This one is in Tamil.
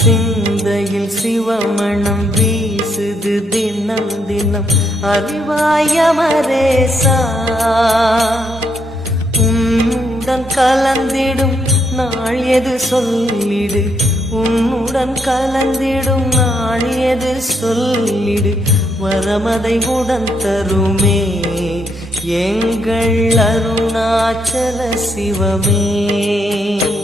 சிந்தையில் சிவமணம் வீசுது தினம் தினம் அறிவாயமரேசா உன்னுடன் கலந்திடும் நாள் எது சொல்லிடு உன்னுடன் கலந்திடும் நாள் எது சொல்லிடு வரமதை உடன் தருமே எங்கள் அருணாச்சல சிவமே.